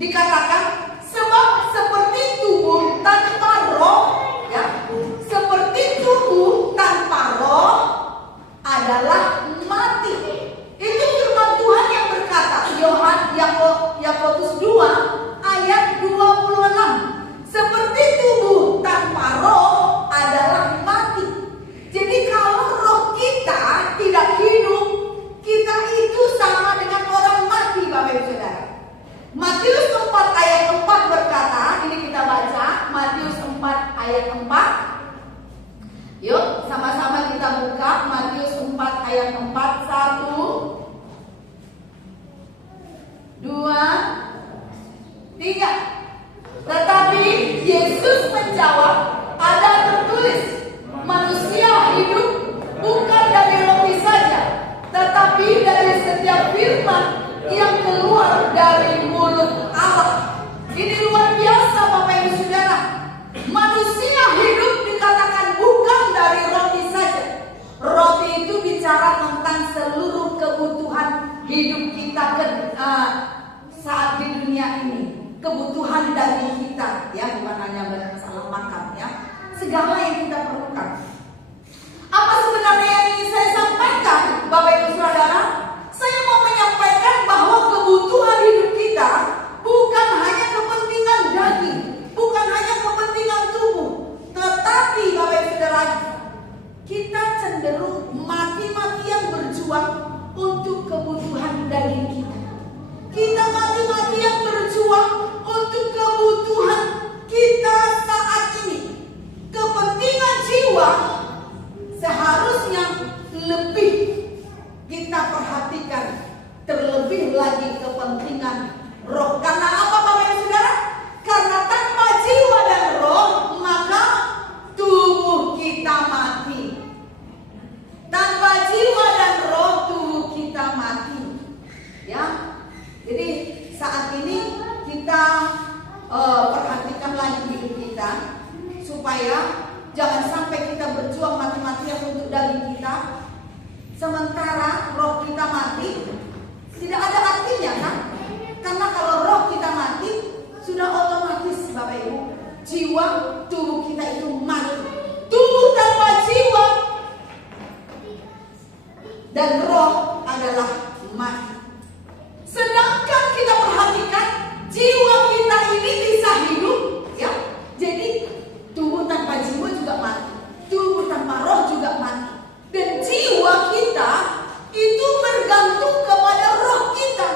Dikatakan sebab seperti tubuh tanpa roh, ya, seperti tubuh tanpa roh adalah mati. Itu firman Tuhan yang berkata, Yakobus 2 ayat 26. Seperti tubuh tanpa roh adalah mati. Jadi kalau roh kita tidak hidup, kita itu sama dengan orang mati, Bapak Ibu Saudara. Matius 4 ayat 4 berkata, ini kita baca Matius 4 ayat 4. Yuk sama-sama kita buka Matius 4 ayat 4. 1, 2, 3. Tetapi Yesus menjawab, ada tertulis, manusia hidup bukan dari roti saja, tetapi dari setiap firman yang keluar dari mulut Allah. Ini luar biasa Bapak Ibu Saudara. Manusia hidup dikatakan bukan dari roti saja. Roti itu bicara tentang seluruh kebutuhan hidup kita saat di dunia ini. Kebutuhan dari kita, ya, bukan hanya masalah makan, ya, segala yang kita perlukan. Apa sebenarnya yang ingin saya sampaikan, Bapak Ibu Saudara? Saya mau menyampaikan bahwa kebutuhan hidup kita bukan hanya kepentingan daging, bukan hanya kepentingan tubuh, tetapi Bapak Ibu Saudara, kita cenderung mati-matian berjuang untuk kebutuhan daging kita. Kita mati-matian berjuang untuk kebutuhan kita saat ini. Kepentingan jiwa seharusnya lebih kita perhatikan, terlebih lagi kepentingan roh. Karena apa Bapak Ibu Saudara? Karena tanpa jiwa dan roh maka tubuh kita mati. Tanpa jiwa dan roh tubuh kita mati. Ya. Jadi saat ini kita perhatikan lagi hidup kita supaya jangan sampai kita berjuang mati-matian untuk daging kita, sementara roh kita mati. Tidak ada artinya kan? Karena kalau roh kita mati, sudah otomatis Bapak Ibu, jiwa tubuh kita itu mati. Tubuh tanpa jiwa dan roh adalah mati. Sedangkan kita perhatikan jiwa kita ini bisa hidup, ya. Jadi tubuh tanpa jiwa juga mati, tubuh tanpa roh juga mati. Dan jiwa kita itu bergantung kepada roh kita.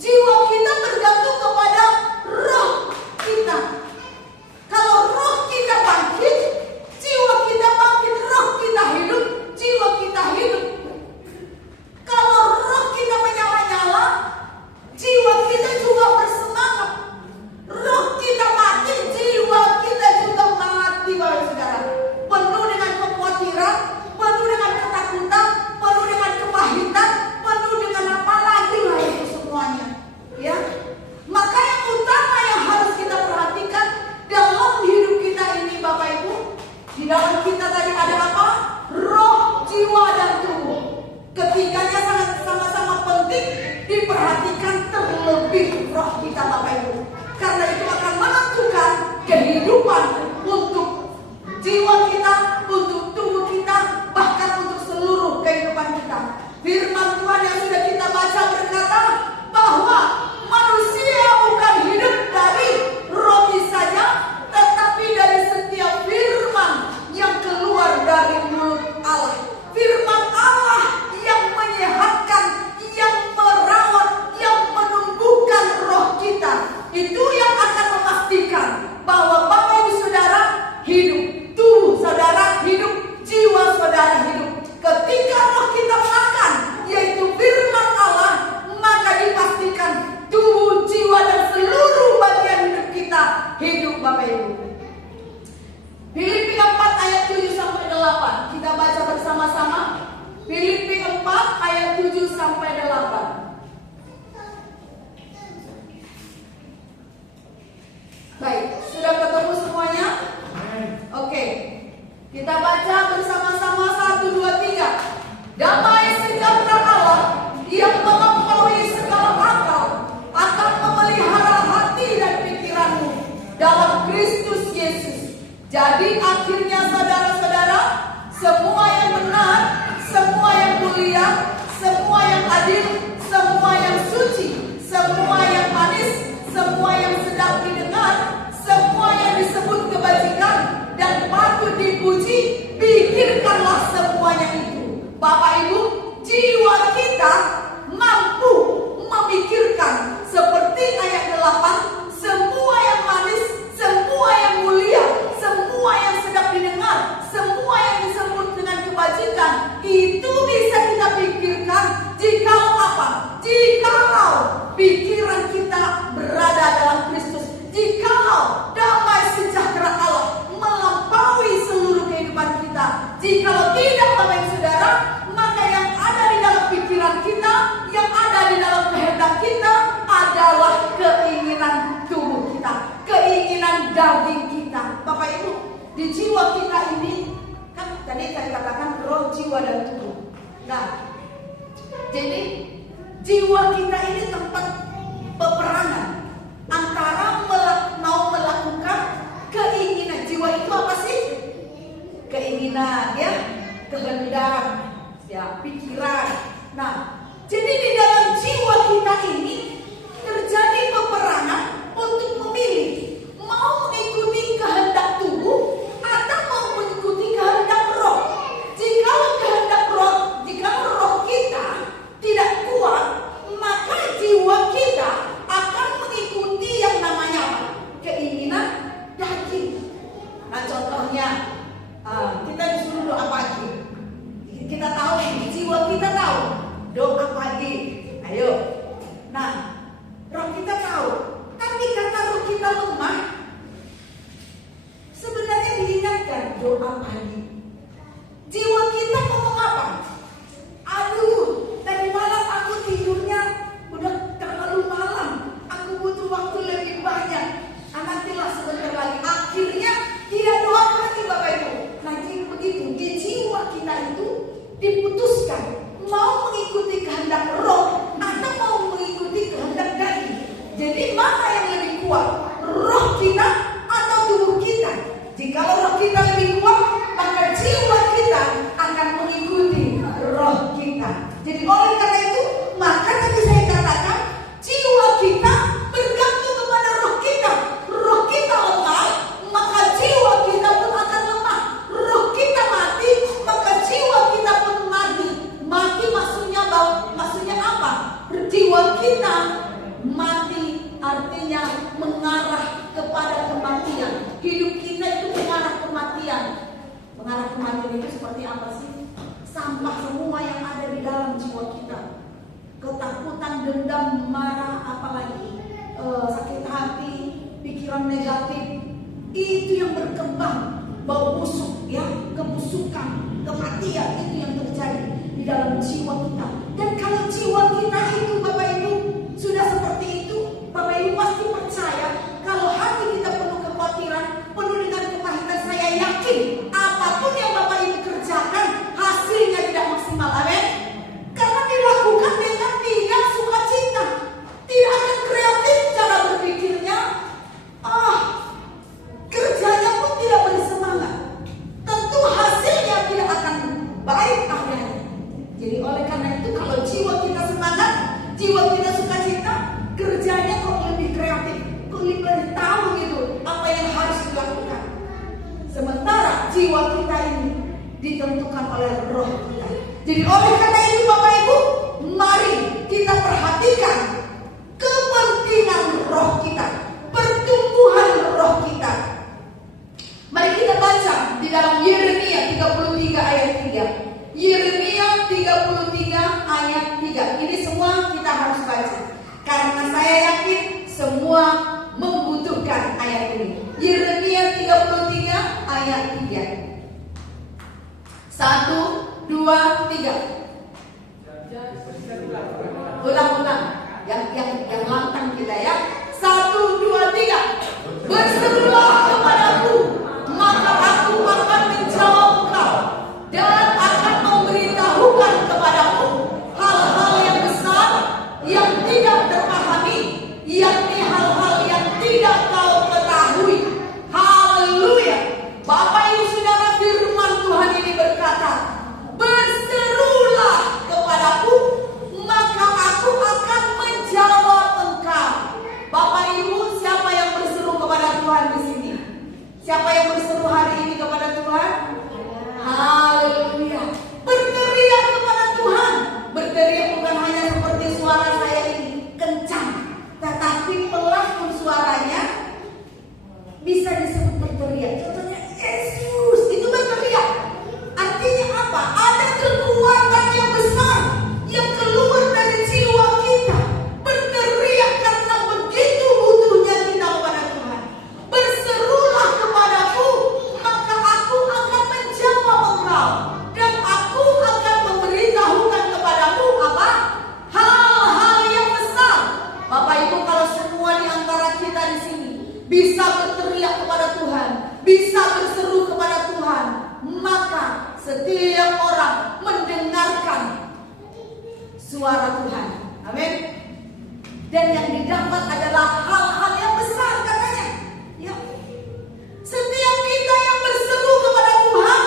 Jiwa kita bergantung kepada roh kita. Kalau roh kita bangkit, jiwa kita bangkit, roh kita hidup, jiwa kita hidup. Kalau roh kita menyala-nyala, jiwa kita juga bersemangat. Roh kita mati, jiwa kita juga mati, Bapak Saudara. Penuh dengan kekhawatiran, penuh dengan ketakutan, penuh dengan kepahitan, penuh dengan apa lagi lah itu semuanya. Ya, maka yang utama yang harus kita perhatikan dalam hidup kita ini, Bapak Ibu, di dalam kita tadi ada apa? Roh, jiwa, dan tubuh. Ketiganya sangat sama-sama penting diperhatikan, terlebih roh kita Bapak Ibu. Karena itu akan menentukan kehidupan untuk jiwa kita, untuk tubuh kita, bahkan untuk seluruh kehidupan kita. Firman Tuhan yang sudah kita baca berkata bahwa manusia bukan hidup dari roti saja, tetapi dari setiap firman yang keluar dari mulut Allah. Firman Allah yang menyehatkan, yang merawat, yang menumbuhkan roh kita. Itu yang akan memastikan bahwa Bapak Ibu Saudara jiwa dan tubuh. Nah, jadi jiwa kita ini tempat peperangan antara mau melakukan keinginan. Jiwa itu apa sih? Keinginan, ya, kehendak, ya, pikiran. Nah, jadi di dalam jiwa kita ini terjadi peperangan untuk memilih mau mengikuti kehendak tubuh atau mau mengikuti kehendak roh. Jika roh kita tidak kuat, maka jiwa kita akan mengikuti yang namanya apa? Keinginan daging. Nah, contohnya kita disuruh doa pagi. Kita tahu, jiwa kita tahu doa pagi. Ayo. Nah, roh kita tahu. Tapi karena roh kita lemah, sebenarnya diingatkan doa pagi. Jiwa kita ngomong apa? Aduh, tadi malam aku tidurnya udah terlalu malam. Aku butuh waktu lebih banyak. Nantilah sebentar lagi. Akhirnya tidak doa lagi, Bapak Ibu. Nah, begitu di jiwa kita itu diputuskan mau mengikuti kehendak roh atau mau mengikuti kehendak daging. Jadi mana yang lebih kuat? Roh kita atau tubuh kita? Jika roh kita lebih kuat, maka jiwa kita akan mengikuti roh kita. Jadi oleh karena itu, maka tadi saya katakan jiwa kita bergantung kepada roh kita. Roh kita lemah, maka jiwa kita pun akan lemah. Roh kita mati, maka jiwa kita pun mati. Mati maksudnya apa? Jiwa kita mati artinya mengarah kepada kematian. Hidup kita itu mengarah kematian. Mengarah kematian itu seperti apa sih? Sampah semua yang ada di dalam jiwa kita. Ketakutan, dendam, marah, apalagi sakit hati, pikiran negatif. Itu yang berkembang, bau busuk, ya, kebusukan, kematian itu yang terjadi di dalam jiwa kita. Dan kalau jiwa kita itu, Bapak Ibu, sudah seperti itu, Bapak Ibu pasti percaya kalau hati kita penuh kekhawatiran, penuh dengan kepahitan, saya yakin apapun yang Bapak Ibu kerjakan hasilnya tidak maksimal. Amin. Karena dilakukan dengan tidak sukacita, tidak akan kreatif cara berpikirnya, kerjanya pun tidak bersemangat. Tentu hasilnya tidak akan baik akhirnya. Jadi oleh karena itu, kalau jiwa kita semangat, jiwa kita sukacita, kerjanya kok lebih kreatif, kok lebih tahu gitu apa yang harus dilakukan. Sementara jiwa kita ini ditentukan oleh roh kita. Jadi oleh karena itu, Bapak Ibu, mari kita perhatikan kepentingan roh kita, pertumbuhan roh kita. Mari kita baca di dalam Yeremia 33 ayat 3. Yeremia 33 ayat 3. Ini semua kita harus baca, karena saya yakin semua membutuhkan ayat ini. Yeremia 33 ayat 3. 1, 2, 3. Ulang-ulang. Yang lantang kita, ya. 1, 2, 3. Berserulah kepadaku, maka aku akan menjawab engkau dan akan memberitahukan kepadamu hal-hal yang besar yang tidak terpahami, yakni hal-hal yang tidak kau ketahui. Haleluya. Bapak Ibu Saudara, firman Tuhan ini berkata, berserulah kepadaku, maka aku akan menjawab engkau. Bapak Ibu, siapa yang berseru kepada Tuhan di sini? Siapa yang berseru hari ini kepada Tuhan? Haleluya. Berteriak kepada Tuhan. Berteriak bukan hanya seperti suara saya ini kencang, tetapi pelan pun suaranya suara Tuhan. Amin. Dan yang didapat adalah hal-hal yang besar katanya. Ya. Setiap kita yang berseru kepada Tuhan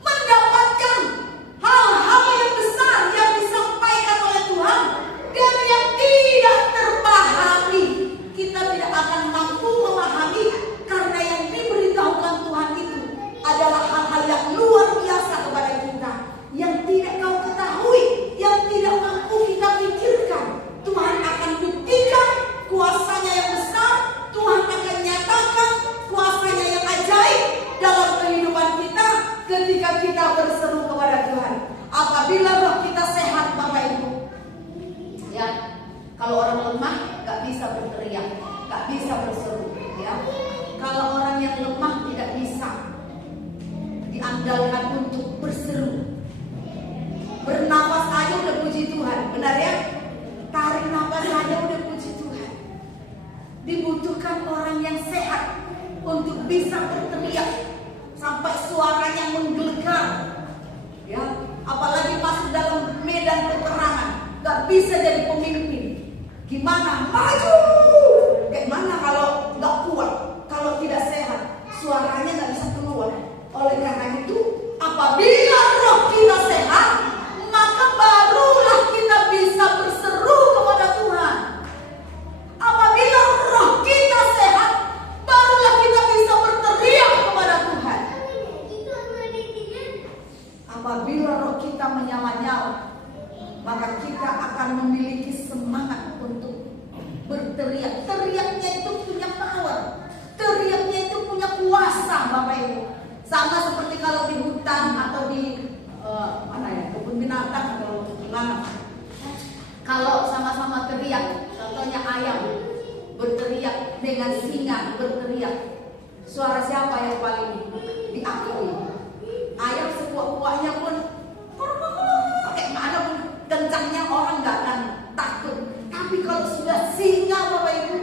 mendapatkan hal-hal yang besar yang disampaikan oleh Tuhan dan yang tidak terpahami. Kita tidak akan mampu memahami karena yang diberitahukan Tuhan itu adalah hal-hal yang luar biasa kepada kita, yang tidak kau ketahui, yang tidak mampu kita pikirkan. Tuhan akan buktikan kuasanya yang besar. Tuhan akan nyatakan kuasanya yang ajaib dalam kehidupan kita ketika kita berseru kepada Tuhan. Apabila roh kita sehat, Bapak Ibu, ya, kalau orang lemah gak bisa berteriak, gak bisa berseru, ya. Kalau orang yang lemah tidak bisa diandalkan untuk berseru. Bernapas aja udah puji Tuhan, benar ya? Tarik napas aja udah puji Tuhan. Dibutuhkan orang yang sehat untuk bisa berteriak sampai suaranya menggelegar, ya. Apalagi masuk dalam medan peperangan, gak bisa jadi pemimpin. Gimana? Maju! Kayak mana kalau gak kuat, kalau tidak sehat, suaranya gak bisa keluar. Oleh karena itu, apabila roh kita sehat, maka barulah kita bisa berseru kepada Tuhan. Apabila roh kita sehat, barulah kita bisa berteriak kepada Tuhan. Apabila roh kita menyala-nyala, maka kita akan memiliki semangat untuk berteriak. Teriaknya itu punya power, teriaknya itu punya kuasa, Bapak Ibu. Sama seperti kalau di hutan atau di kebun binatang atau gimana. Kalau sama-sama teriak, contohnya ayam berteriak dengan singa berteriak, suara siapa yang paling diakui? Ayam sekuat-kuatnya pun kayak mana pun kencangnya orang nggak akan takut. Tapi kalau sudah singa, Bapak Ibu,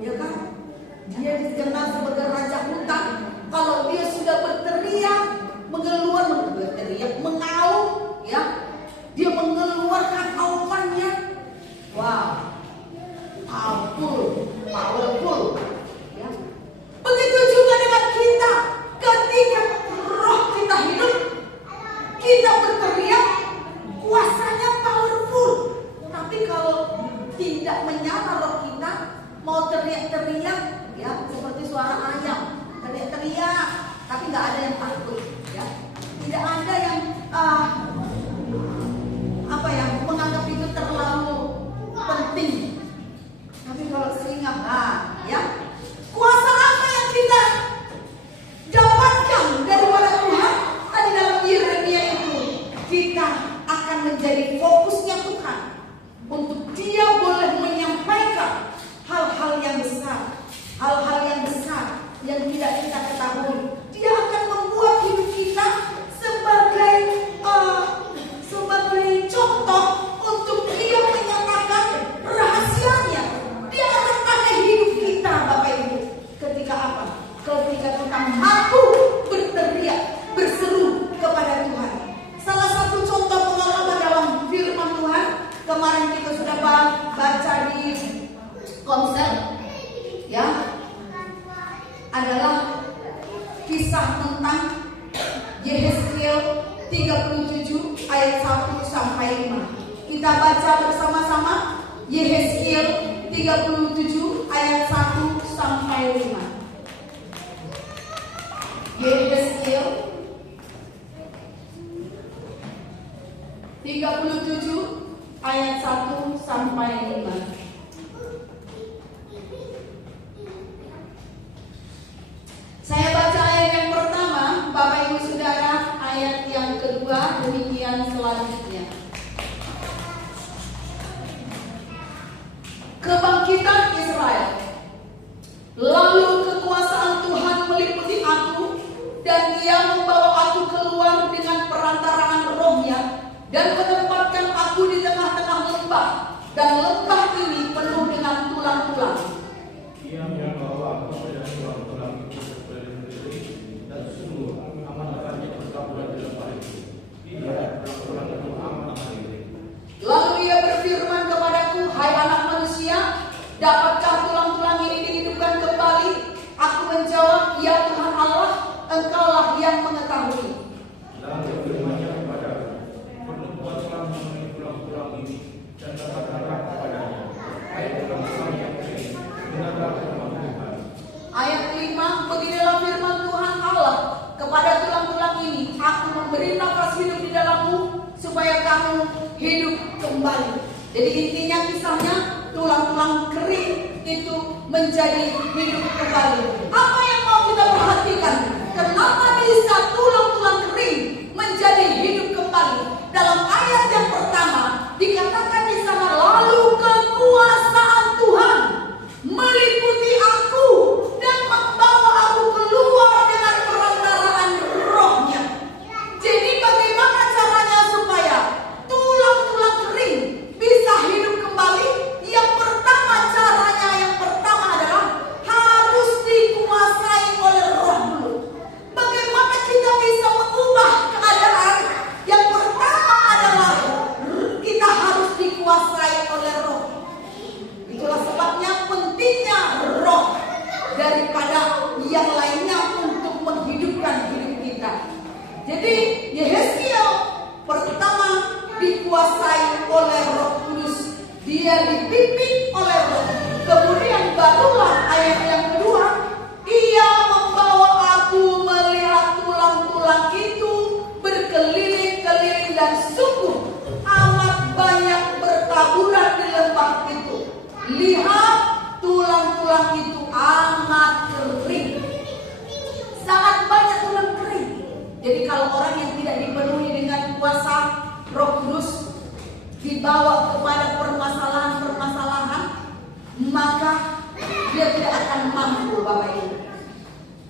ya kan, dia dikenal sebagai raja hutan. Kalau dia sudah berteriak, berteriak, mengaum, ya, dia mengeluarkan aumannya. Wow, powerful, ya. Begitu juga dengan kita, ketika roh kita hidup, kita berteriak, kuasanya powerful. Tapi kalau tidak menyala roh kita, mau teriak-teriak, ya, seperti suara ayam, teriak-teriak, tapi nggak ada yang takut, ya. Tidak ada yang menganggap itu terlalu penting. Tapi kalau singa, ya, kuasa apa yang kita dapatkan daripada Tuhan? Tadi dalam Yeremia itu, kita akan menjadi fokusnya Tuhan untuk Dia boleh menyampaikan hal-hal yang besar, hal-hal yang besar yang tidak kita ketahui. Dia akan membuat hidup kita sebagai contoh untuk Dia menyatakan rahasianya. Dia akan pakai hidup kita, Bapak Ibu. Ketika apa? Ketika kita mampu berteriak, berseru kepada Tuhan. Salah satu contoh pengalaman dalam firman Tuhan kemarin kita sudah baca di konser, ya, adalah kisah tentang Yehezkiel 37 ayat 1 sampai 5. Kita baca bersama-sama Yehezkiel 37 ayat 1 sampai 5. Yehezkiel 37 ayat 1 sampai 5. Saya baca ayat yang pertama, Bapak Ibu Saudara, ayat yang kedua demikian selanjutnya. Kebangkitan Israel. Lalu kekuasaan Tuhan meliputi aku, dan Dia membawa aku keluar dengan perantaraan rohnya, dan menempatkan aku di tengah-tengah lembah, dan lembah ini penuh dengan tulang-tulang. Ia membawa aku pada tulang-tulang itu seperti sendiri, dan sungguh amat-amatnya berkabut di lembah itu. Ia tulang-tulang itu amat-amat. Lalu Ia dapatkah tulang-tulang ini dihidupkan kembali? Aku menjawab, ya Tuhan Allah, Engkaulah yang mengetahui. Lalu firman-Nya kepadaku, bernubuatlah mengenai tulang-tulang ini dan katakanlah kepadanya, hai tulang-tulang yang kering, dengarlah firman Tuhan. Ayat 5, beginilah firman Tuhan Allah kepada tulang-tulang ini, aku memberi nafas hidup di dalammu supaya kamu hidup kembali. Jadi intinya kisahnya, tulang-tulang kering itu menjadi hidup kembali. Apa yang mau kita perhatikan? Kenapa bisa tulang-tulang kering menjadi hidup kembali? Dalam ayat yang pertama dikatakan di sana, lalu kekuasaan Tuhan meliputi aku dan membawa aku keluar dengan perantaraan rohnya. Jadi bagaimana caranya supaya tulang-tulang kering bisa hidup kembali? Yang pertama adalah harus dikuasai oleh roh dulu. Bagaimana kita bisa mengubah keadaan? Yang pertama adalah kita harus dikuasai oleh roh. Itulah sebabnya pentingnya roh daripada yang lainnya untuk menghidupkan hidup kita. Jadi Yehezkiel pertama dikuasai oleh Roh Kudus. Dia dipimpin oleh Roh. Kemudian barulah ayat yang kedua, ia membawa aku melihat tulang-tulang itu berkeliling-keliling dan sungguh amat banyak bertaburan di lembah itu. Lihat, tulang-tulang itu amat kering. Sangat banyak tulang kering. Jadi kalau orang yang tidak dipenuhi dengan kuasa Roh Kudus dibawa kepada permasalahan-permasalahan, maka dia tidak akan mampu, Bapak Ibu.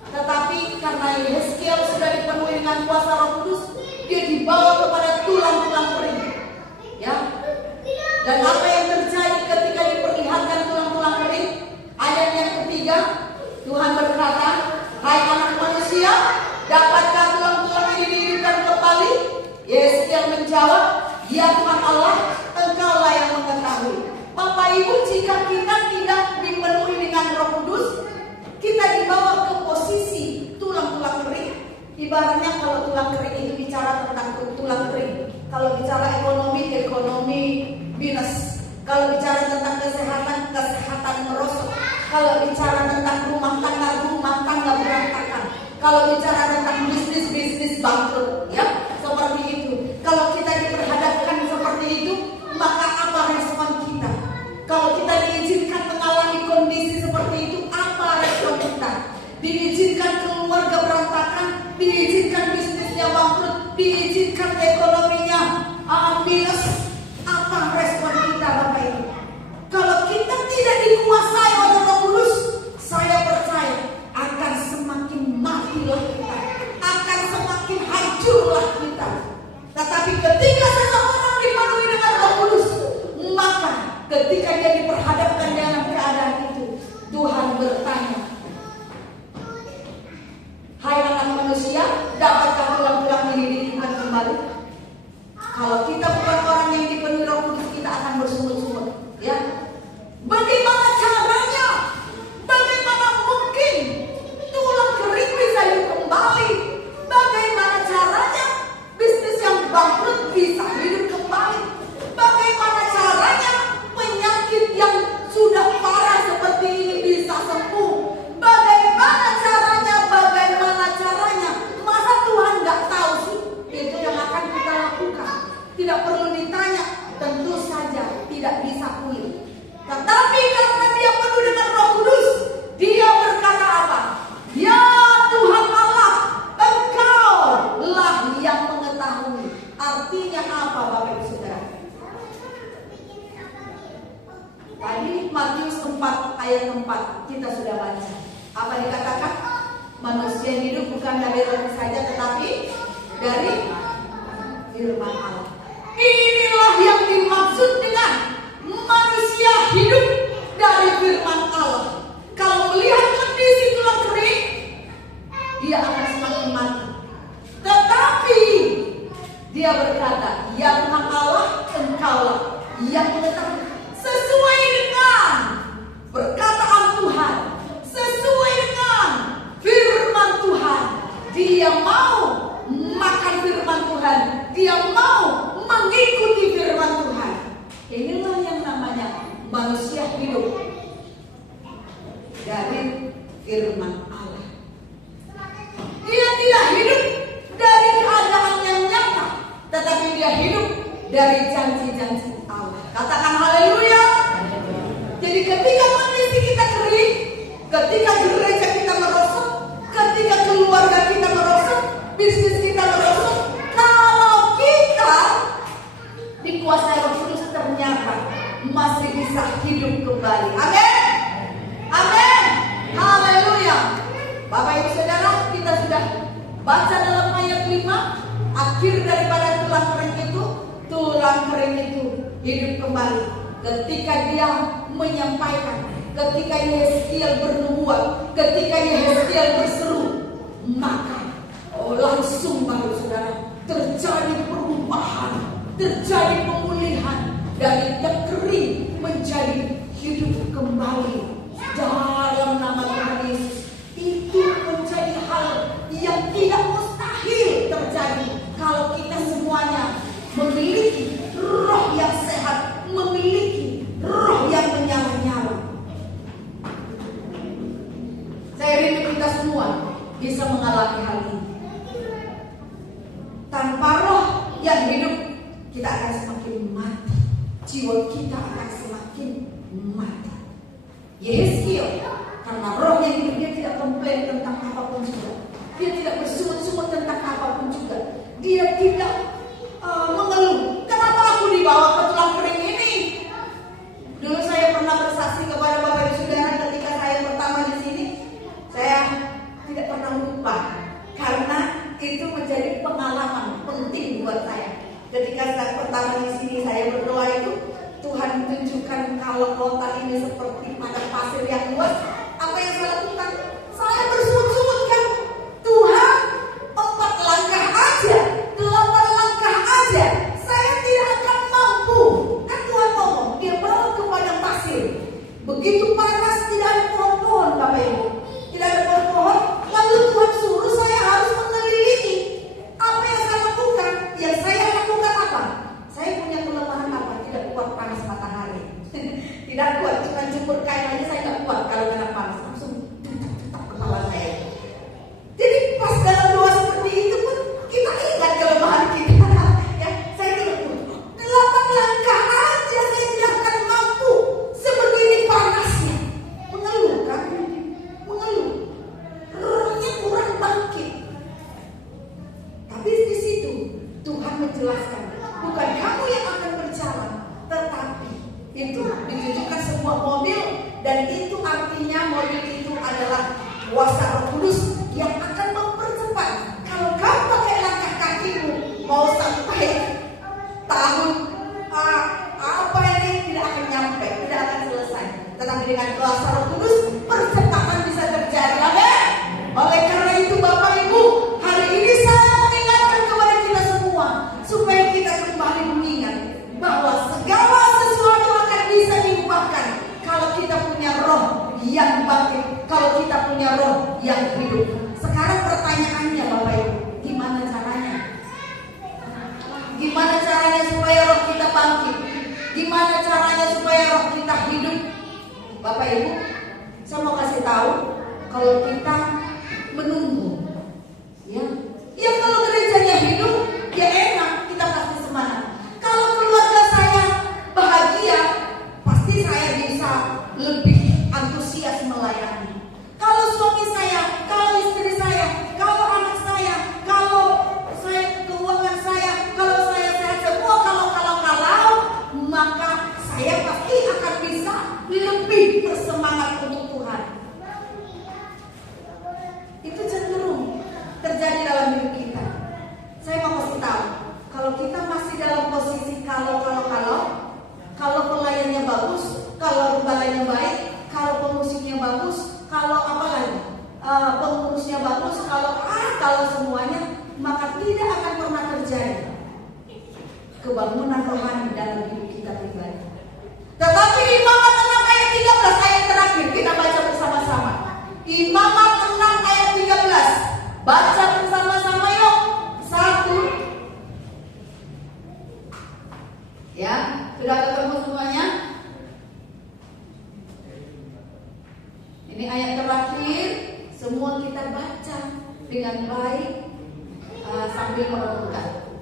Tetapi karena Yehezkiel sudah dipenuhi dengan kuasa Roh Kudus, dia dibawa kepada tulang-tulang kering. Ya. Dan apa yang terjadi ketika diperlihatkan tulang-tulang kering? Ayat yang ketiga, Tuhan berkata, hai anak manusia, dapatkah tulang-tulang ini dihidupkan kembali? Yehezkiel menjawab, ya Tuhan Allah, Engkaulah yang mengetahui. Bapak Ibu, jika kita tidak dipenuhi dengan Roh Kudus, kita dibawa ke posisi tulang-tulang kering. Ibaratnya kalau tulang kering itu bicara tentang tulang kering. Kalau bicara ekonomi minus. Kalau bicara tentang kesehatan merosot. Kalau bicara tentang rumah tangga berantakan. Kalau bicara tentang bisnis bangkrut, ya, seperti itu. Kalau kita diperhadapkan seperti itu, maka apa respon kita? Kalau kita diizinkan mengalami kondisi seperti itu, apa respon kita? Diizinkan keluarga berantakan, diizinkan bisnisnya bangkrut, diizinkan ekonominya minus, apa respon kita, Bapak Ibu? Kalau kita tidak dikuasai oleh Roh Kudus, saya percaya akan semakin matilah kita, akan semakin hancurlah kita. Tetapi ketika seseorang dipenuhi dengan Roh Kudus, maka ketika dia diperhadapkan dengan keadaan itu, Tuhan bertanya, hai anak manusia, dapatkah tulang-tulang ini dihidupkan kembali? Kalau kita bukan orang yang dipenuhi Roh Kudus, kita akan bersungut-sungut, ya. Bagaimana caranya? Bagaimana mungkin tulang kering bisa hidup kembali? Bagaimana caranya bisnis yang bangkrut bisa hidup kembali? Bagaimana caranya penyakit yang sudah parah seperti ini bisa sembuh? Bagaimana caranya? Masa Tuhan nggak tahu sih? Itu yang akan kita lakukan. Tidak perlu ditanya, tentu saja tidak bisa pulih. Tetapi karena dia penuh dengan Roh Kudus, dia berkata apa? Ya Tuhan Allah, Engkaulah yang mengetahui. Artinya apa, Bapak Ibu Saudara? Tadi Matius 4 ayat 4 kita sudah baca. Apa dikatakan? Manusia hidup bukan dari roti saja, tetapi dari firman Allah. Inilah yang dimaksud dengan manusia hidup dari firman Allah. Kalau melihat kondisi tulang kering, dia akan semakin mati. Tetapi dia berkata, ya Tuhan Allah, Engkaulah yang mengetahui. Sesuai dengan firman Allah. Dia tidak hidup dari keadaan yang nyata, tetapi dia hidup dari janji-janji Allah. Katakan haleluya. Jadi ketika kondisi kita kering, ketika gereja kita merosot, ketika keluarga kita merosot, bisnis kita merosot, kalau kita dikuasai Roh Kudus ternyata masih bisa hidup kembali. Amin. Amin. Haleluya. Bapak Ibu Saudara, kita sudah baca dalam ayat 5, akhir daripada tulang kering itu hidup kembali. Ketika dia menyampaikan, ketika Yehezkiel bernubuat, ketika Yehezkiel berseru, maka langsung baru saudara terjadi perubahan, terjadi pemulihan dari yang kering menjadi hidup kembali dalam nama Tuhan Yesus. Itu menjadi hal yang tidak mustahil terjadi kalau kita semuanya memiliki roh yang sehat, memiliki roh yang menyala-nyala. Saya rindu kita semua bisa mengalami hal ini. Tanpa roh yang hidup, kita akan semakin mati. Jiwa kita akan semakin mati. Yehezkiel, karena roh yang hidup, dia tidak komplain tentang apapun juga. Dia tidak bersungut-sungut tentang apapun juga. Dia tidak mengeluh, kenapa aku dibawa ke tulang kering ini? Dulu saya pernah bersaksi kepada Bapak Ibu Saudara ketika saya pertama di sini. Saya tidak pernah lupa, karena itu menjadi pengalaman penting buat saya. Ketika saya pertama di sini, saya berdoa itu, Tuhan tunjukkan kalau kota ini seperti padang pasir yang luas. Apa yang saya lakukan? Saya bersungut-sungut kan, Tuhan, 4 langkah aja, 8 langkah aja, saya tidak akan mampu. Kan Tuhan ngomong, dia bawa ke padang pasir. Begitu panas, tidak ada pohon-pohon, Bapak Ibu. Tidak ada pohon-pohon, lalu Tuhan suruh saya harus mengelilingi. Apa yang saya lakukan? Yang saya lakukan apa? Saya punya kelemahan apa? Tidak kuat panas matahari. Tidak kuat, cuma jemur kain aja saya tidak kuat kalau kena panas. Langsung tetap kepala saya. Jadi pas dalam doa seperti itu pun kita ingat kelemahan kita. Ya, saya tidak 8 langkah aja saya tidak akan mampu. Sebegini panasnya. Mengeluh kan? Mengeluh. Rohnya kurang bangkit. Tapi di situ Tuhan menjelaskan, bukan kamu yang akan berjalan, tetapi itu ditunjukkan sebuah mobil, dan itu artinya mobil itu adalah kuasa Roh Kudus yang akan mempercepat. Kalau kamu pakai langkah kakimu mau sampai tahun apa ini tidak akan nyampe, tidak akan selesai. Tetapi dengan kuasa Roh Kudus percepatan bisa terjadi. Amin. Oleh karena itu Bapak Ibu, hari ini saya mengingatkan kepada kita semua supaya kita kembali mengingat bahwa segala sesuatu akan bisa diubahkan kalau kita punya roh yang bangkit, kalau kita punya roh yang hidup. Sekarang pertanyaannya Bapak Ibu, gimana caranya? Gimana caranya supaya roh kita bangkit? Gimana caranya supaya roh kita hidup? Bapak Ibu, saya mau kasih tahu, kalau kita menunggu, ya kalau gerejanya hidup, ya enak, kita pasti semangat. Kalau keluarga saya bahagia, pasti saya bisa lebih antusias melayani. Kalau suami saya, kalau istri saya, kalau anak saya, kalau saya keuangan saya, kalau saya sehat semua, kalau maka saya pasti akan bisa lebih bersemangat untuk Tuhan. Itu cenderung terjadi dalam hidup kita. Saya mau kasih tahu, kalau kita masih dalam posisi kalau pelayannya bagus, kalau rumahnya baik, kalau pemusiknya bagus, kalau apa lagi, pengurusnya bagus, kalau semuanya, maka tidak akan pernah terjadi kebangunan rohani dalam hidup kita pribadi. Tetapi Imamat 6 ayat 13 ayat terakhir kita baca bersama-sama. Imamat 6 ayat 13. Baca bersama-sama yuk. 1. Ya, sudah ketemu semuanya? Ini ayat terakhir. semua kita baca dengan baik sambil merenungkan.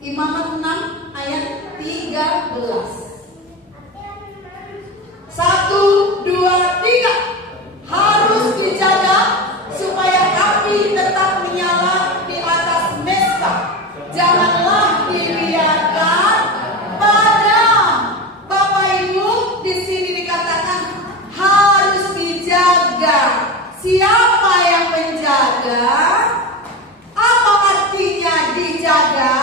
Imamat 6 ayat 13. 1, 2, 3. Harus dijaga supaya api tetap menyala di atas mezbah. Janganlah dibiarkan padam. Bapak Ibu, di sini dikatakan harus dijaga. Siapa yang menjaga? Apa artinya dijaga?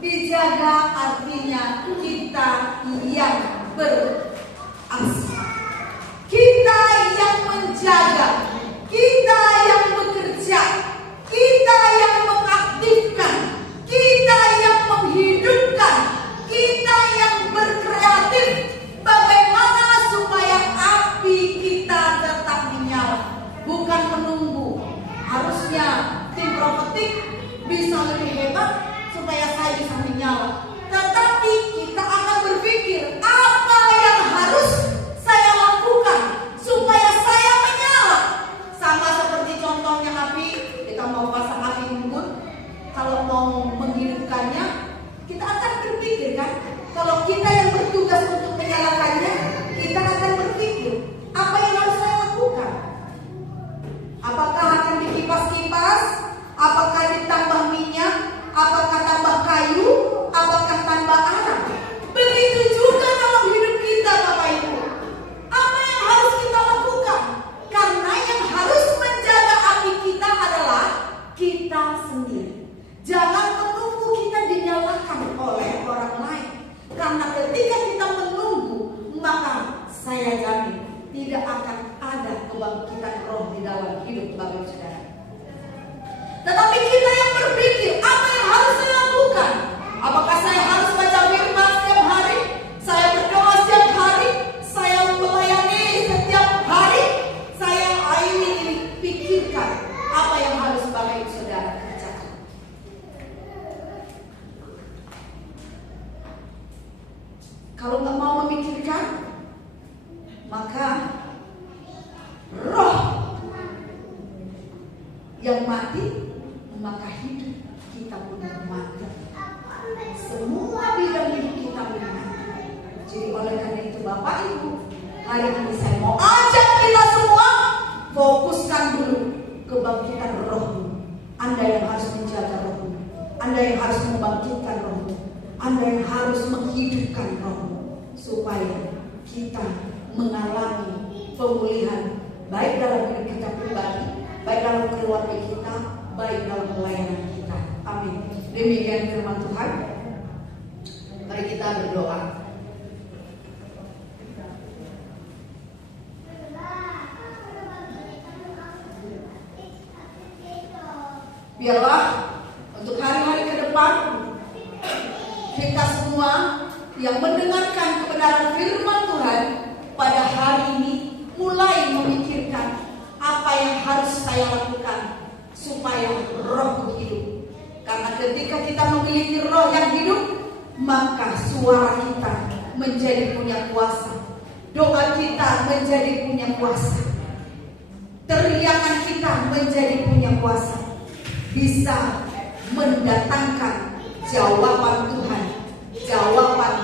Dijaga artinya kita yang beraksi. Kita yang menjaga, kita yang bekerja, kita yang mengaktifkan, kita yang menghidupkan, kita yang berkreatif. Bagaimana supaya api kita tetap menyala, bukan menunggu. Harusnya tim profetik bisa lebih hebat supaya saya bisa menyala. Tetapi kita akan berpikir, apa yang harus saya lakukan supaya saya menyala? Sama seperti contohnya api, kita mau pasang api unggun. Kalau mau menghidupkannya, kita akan berpikir kan? Kalau kita yang bertugas untuk menyalakannya, kita akan berpikir, apa yang harus saya lakukan? Apakah akan dikipas-kipas? Apakah ditambah minyak? Apakah tambah kayu? Apakah tambah arang? Begitu juga dalam hidup kita, Bapak Ibu. Apa yang harus kita lakukan? Karena yang harus menjaga api kita adalah kita sendiri. Jangan menunggu kita dinyalakan oleh orang lain. Karena ketika kita menunggu, maka saya jamin tidak akan ada kebangkitan roh di dalam hidup Bapak Saudara. Tetapi kita yang berpikir, apa yang harus saya lakukan? Apakah saya harus baca firman setiap hari? Saya berdoa setiap hari? Saya melayani setiap hari? Saya ini pikirkan apa yang harus Bapak Ibu Saudara kerjakan. Kalau nggak mau memikirkan, maka roh yang mati, maka hidup kita pun mati. Semua bidang hidup kita mati. Jadi oleh karena itu Bapak Ibu, hari ini saya mau ajak kita semua fokuskan dulu kebangkitan rohmu. Anda yang harus menjaga rohmu, Anda yang harus membangkitkan rohmu, Anda yang harus menghidupkan rohmu, supaya kita mengalami pemulihan baik dalam hidup kita pribadi, baik dalam keluarga kita, baik dalam pelayanan kita. Amin. Demikian firman Tuhan. Mari kita berdoa. Biarlah untuk hari-hari ke depan kita semua yang mendengarkan kebenaran firman Tuhan pada hari ini mulai memikirkan apa yang harus saya lakukan supaya rohku hidup. Karena ketika kita memiliki roh yang hidup, maka suara kita menjadi punya kuasa, doa kita menjadi punya kuasa, teriakan kita menjadi punya kuasa, bisa mendatangkan jawaban Tuhan, jawaban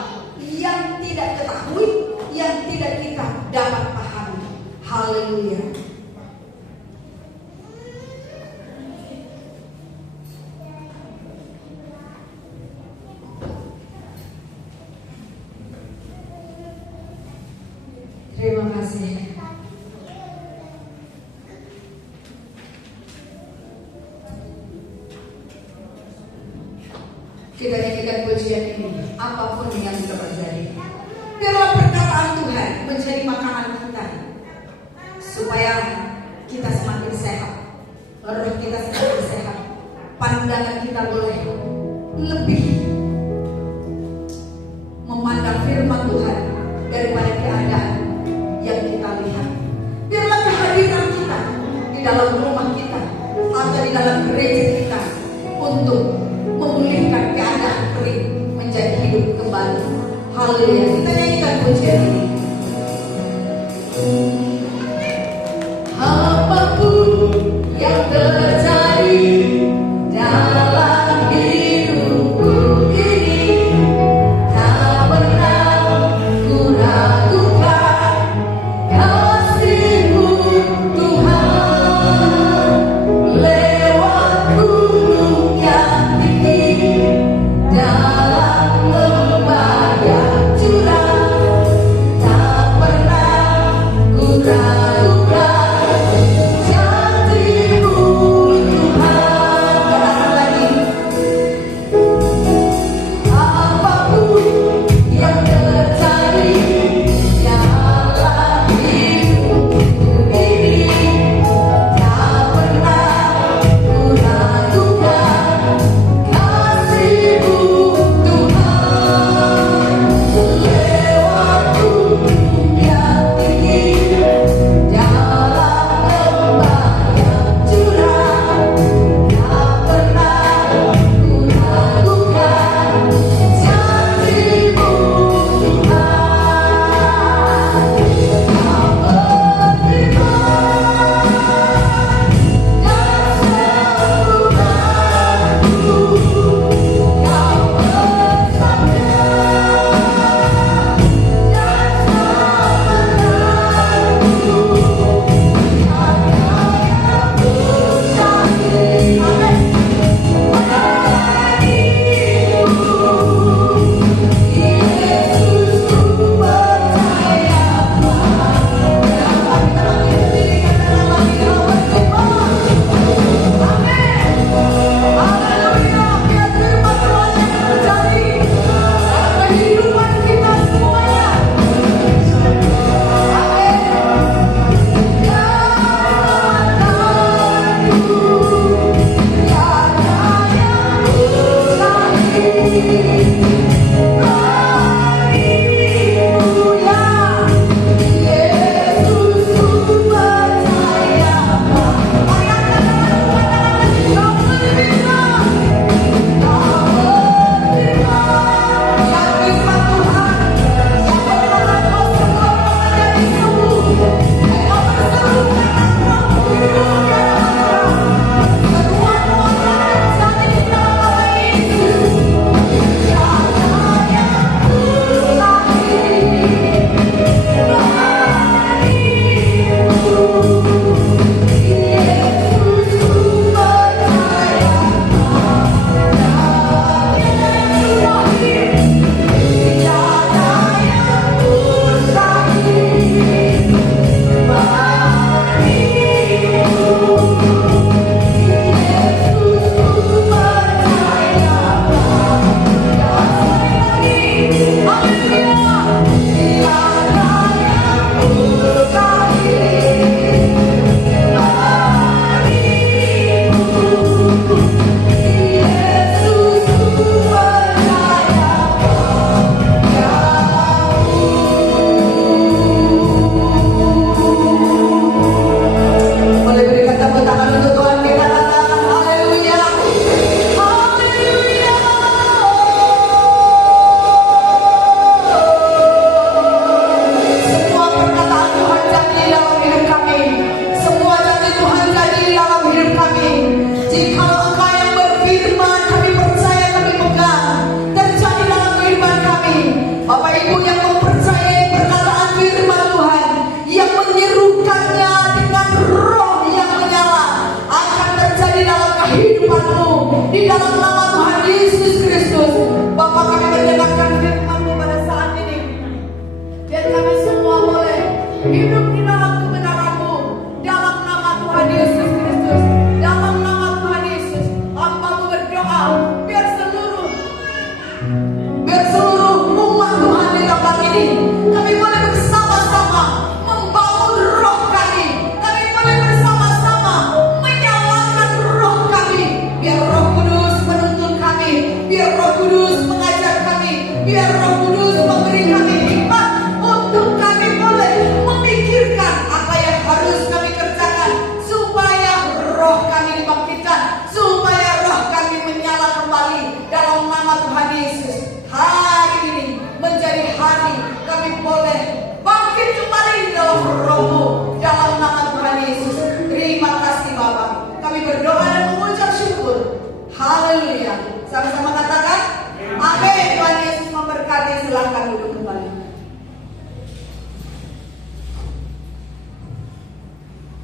yang tidak ketahui, yang tidak kita dapat pahami. Haleluya. Terima kasih. Kita nyanyikan pujian ini, apapun yang terjadi. Biarlah perkataan Tuhan menjadi makanan kita, supaya kita semakin sehat, roh kita semakin sehat, pandangan kita boleh lebih memandang firman Tuhan daripada keadaan yang kita lihat. Biarlah kehadiran kita di dalam rumah kita atau di dalam gereja kita untuk memulihkan keadaan kering menjadi hidup kembali. Haleluya. Kita nyanyikan pujian ini. Apapun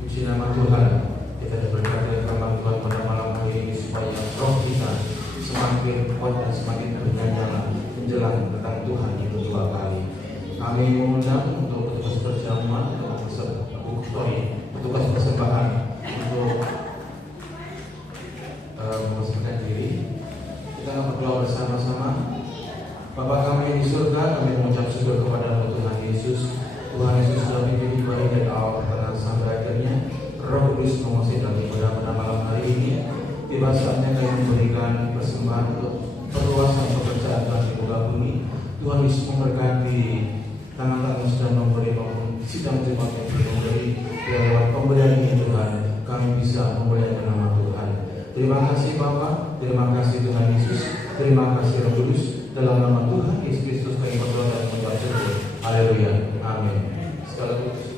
Puji nama Tuhan, kita diberkati firman Tuhan pada malam hari ini supaya roh kita semakin kuat dan semakin ternyata menjelang datang Tuhan yang kedua kali. Kami mengundang untuk petugas perjamuan, petugas persembahan untuk mempersembahkan diri. Kita akan berdoa bersama-sama. Bapa kami di surga, kami mengucap syukur kepada Tuhan Yesus. Tuhan Yesus sudah menjadi baik dan awal pertanyaan sampai akhirnya. Roh Kudus menguasai dalam ibadah pada malam hari ini. Tiba saatnya kami memberikan persembahan untuk perluasan pekerjaan Tuhan di muka bumi. Tuhan Yesus memberkati tangan-tangan sudah memberi maupun sedang memberi lewat pemberian ini Tuhan. Kami bisa memuliakan nama Tuhan. Terima kasih Bapa, terima kasih Tuhan Yesus, terima kasih Roh Kudus. Dalam nama Tuhan Yesus Kristus kami berdoa dan mengucap syukur. Haleluya. Amin. Sekali lagi.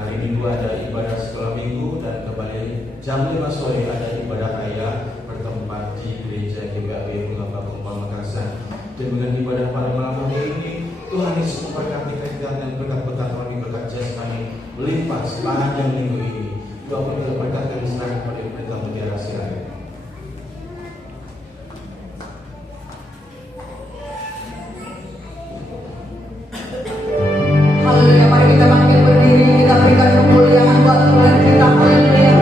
Hari Minggu ada ibadah sekolah minggu dan kembali jam 5 sore ada ibadah raya bertempat di gereja GBAB Bunga Bangka Makassar. Dan dengan ibadah pada malam hari ini, Tuhan Yesus memberkati kita dan berkat-berkat rohani, berkat jasmani melimpah sepanjang minggu ini. Doa kita berkat dan diserahkan kepada kita mutiara silakan. Haleluya, mari kita bangkit berdiri, kita berikan kemuliaan buat Tuhan kita. Haleluya.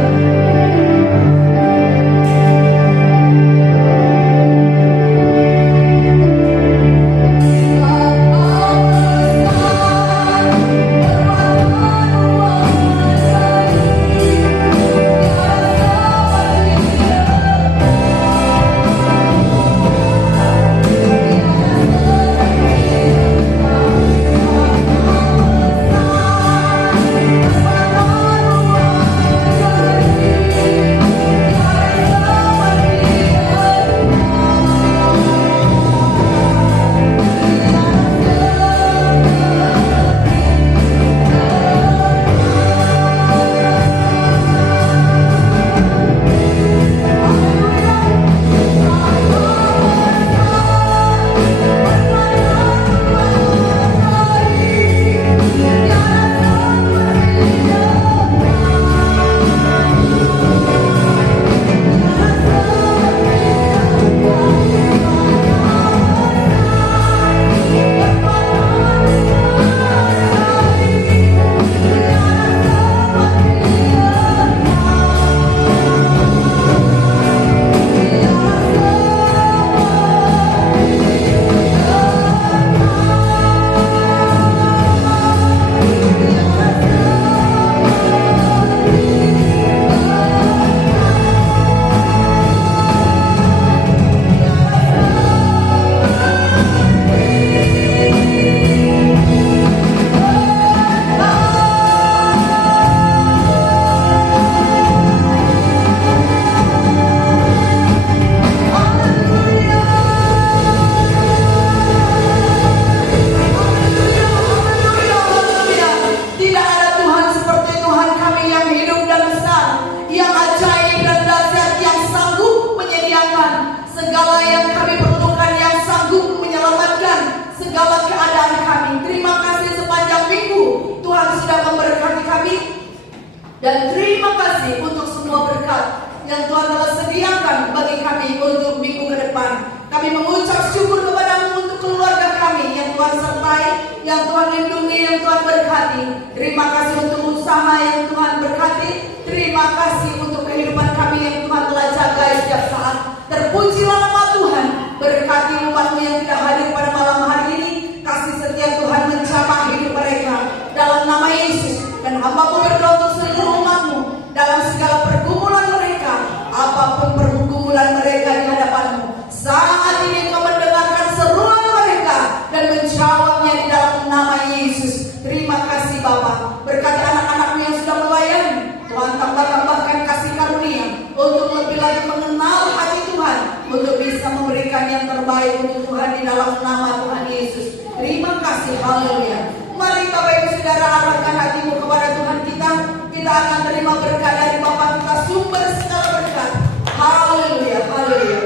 Dan terima kasih untuk semua berkat yang Tuhan telah sediakan bagi kami untuk minggu ke depan. Kami mengucap syukur kepadamu untuk keluarga kami yang Tuhan sertai, yang Tuhan lindungi, yang Tuhan berkati. Terima kasih untuk usaha yang Tuhan berkati. Terima kasih untuk kehidupan kami yang Tuhan telah jaga setiap saat. Terpujilah nama Tuhan. Berkati umatmu yang tidak hadir pada malam hari ini. Kasih setia Tuhan menjamah hidup mereka dalam nama Yesus. Dan hamba-Mu berdoa untuk seluruh umat-Mu dalam segala pergumulan mereka, apapun pergumulan mereka di hadapan-Mu. Saat ini Kau mendengarkan seruan mereka dan menjawabnya di dalam nama Yesus. Terima kasih Bapa. Berkati anak-anak-Mu yang sudah melayani. Tuhan tambah-tambahkan kasih karunia untuk lebih lagi mengenal hati Tuhan, untuk bisa memberikan yang terbaik untuk Tuhan di dalam nama Tuhan Yesus. Terima kasih. Haleluya. Mari Bapak Ibu Saudara arahkan hatimu kepada Tuhan kita. Kita akan terima berkat dari Bapa kita, sumber segala berkat. Haleluya, haleluya.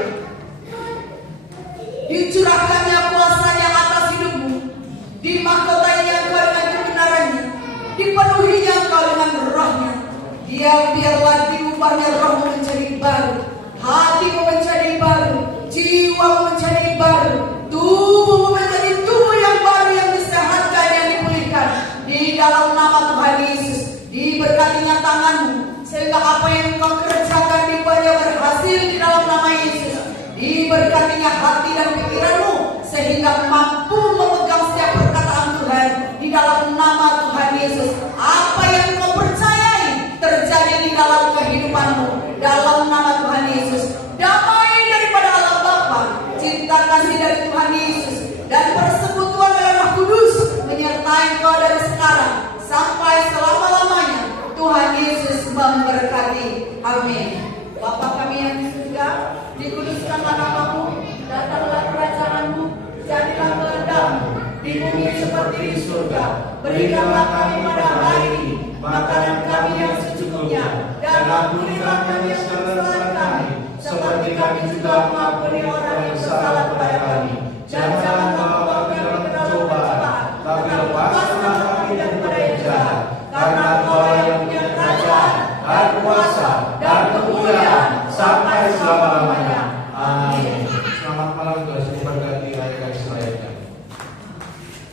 Dicurahkannya kuasanya atas hidupmu, dimahkotai engkau dengan kebenarannya, dipenuhinya engkau dengan rohnya. Biarlah diubahnya rohmu menjadi baru, hatimu menjadi baru, jiwamu menjadi baru, tubuhmu menjadi tubuh yang baru, yang disehatkan, yang dipulihkan di dalam nama Tuhan Yesus. Diberkatinya tanganmu sehingga apa yang kau kerjakan dibuatnya berhasil di dalam nama Yesus. Diberkatinya hati dan pikiranmu sehingga mampu memegang setiap perkataan Tuhan di dalam nama Tuhan Yesus. Apa yang kau percayai terjadi di dalam kehidupanmu dalam nama Tuhan Yesus. Damai daripada Allah Bapa, cinta kasih dari Tuhan Yesus, dan persekutuan dari Roh Kudus menyertai kau dari sekarang sampai selama-lamanya. Tuhan Yesus memberkati. Amin. Bapa kami yang di surga, dikuduskanlah nama-Mu, datanglah kerajaan-Mu, jadilah kehendak-Mu di bumi seperti di surga. Berikanlah kami pada hari ini makanan kami yang secukupnya, dan ampunilah kami yang bersalah kami, seperti kami juga mengampuni orang yang bersalah kepada kami. Dan jangan membawa kami ke dalam pencobaan, tapi lepaskanlah kami daripada yang jahat. Karena Engkau yang punya kerajaan, dan kuasa, dan kemuliaan sampai selama-lamanya. Amin. Selamat malam,